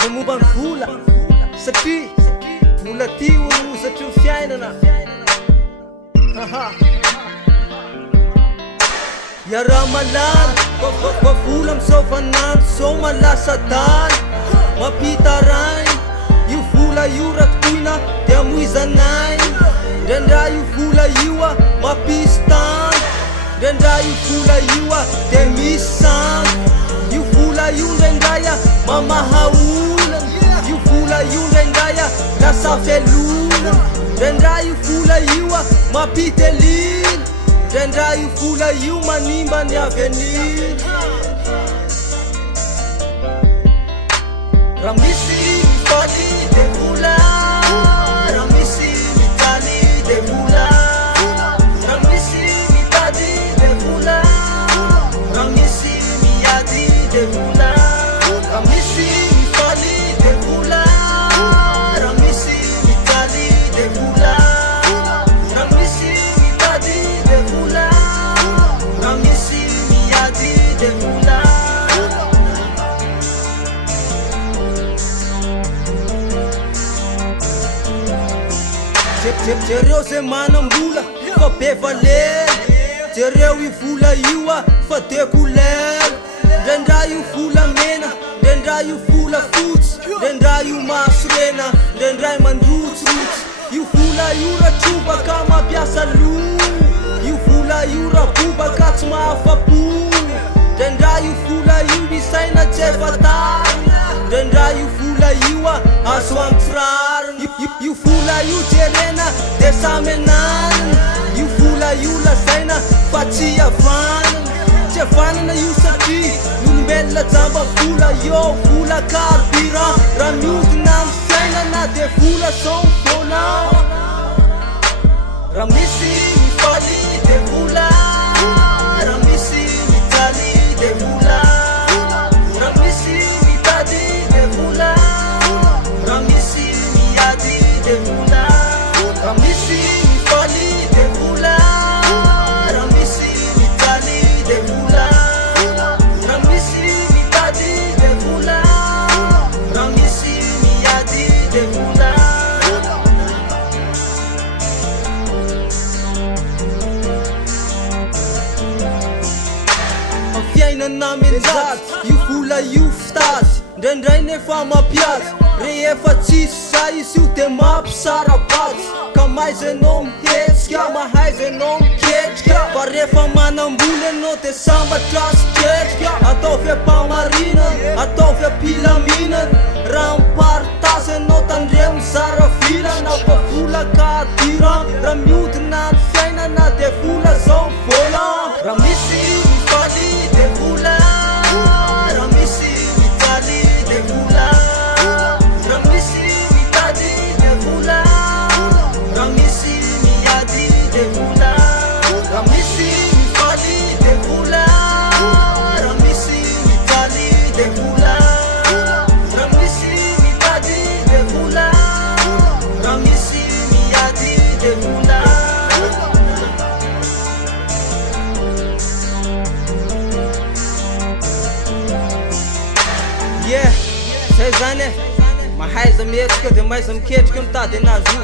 Malaza momba ny vola satria vola ty olo ozatry ny fiainana. Iara malala fa vola amizao vanandro zao malasa adala. Mampita rainy io vola io ratokoina de amoizanainy. Ndraindra io vola io a mampisy tany, ndraindra io vola io a de misy sangy. Io vola io ndraindray a mamaha olana, io vola io ndraindray a lasa velona. Ndraindra io vola io a mampitelina, ndraindra io vola io manimba ny avenir. Raha misy mifaly de vola, raha misy mitaly de vola, raha misy mitady de vola, raha misy miady de vola. Raha misy mifaly de vola, raha misy mitaly de vola, raha misy mitady de vola, raha misy miady de vola. Jereo zay manam-bola fa be valera, jereo io vola io a fa de kolera. Ndraindra io vola mena, ndraindra io vola fotsy, ndraindra io maso rena, ndraindray mandrotsirotsy. Io vola io raha trobaka mampiasa lo, io vola io raha bobaka tsy mahafa-po. Ndraindra io vola io misaina tsy efa tariny, ndraindra io vola io a azo antsirariny. Io vola io jerena de samy ananiny, io vola io lazaina fa tsy havanana. Tsy havanana io satria n'olombelona jamba vola io vola carburant. Raha miodina amin'ny fiainana de vola zao volant. Raha misy mifaly de vola, raha misy mitaly de vola, raha misy mitady de vola, raha misy miady de vola. Raha misy mifaly de vola, raha misy mitaly de vola, raha misy mitady de vola, raha misy miady de vola. Amin'ny fiainana menjaty io vola io fitady, ndraindray nefa mampiady. Rehefa tsisy zay izy io de mampisara-batsy, ka maizainao mihetsika, mahaizainao miketrika. Fa rehefa manam-bola anao de sambatra sy ketrika. Ataovy ampamarinana, ataovy ampilaminana, raha miparitazy anao tandreo mizara vilana. Fa vola carburant, raha miodina ny fiainana de vola zao volant. Raha misy mifaly de vola, raha misy mitaly de vola, raha misy mitady de vola, raha misy miady de vola. Raha misy mifaly de vola, raha misy mitaly de vola, raha misy mitady de vola, raha misy miady de vola. Yeah, zay zany e, mahaiza mihetsika de mahaiza miketrika mitady anazy io.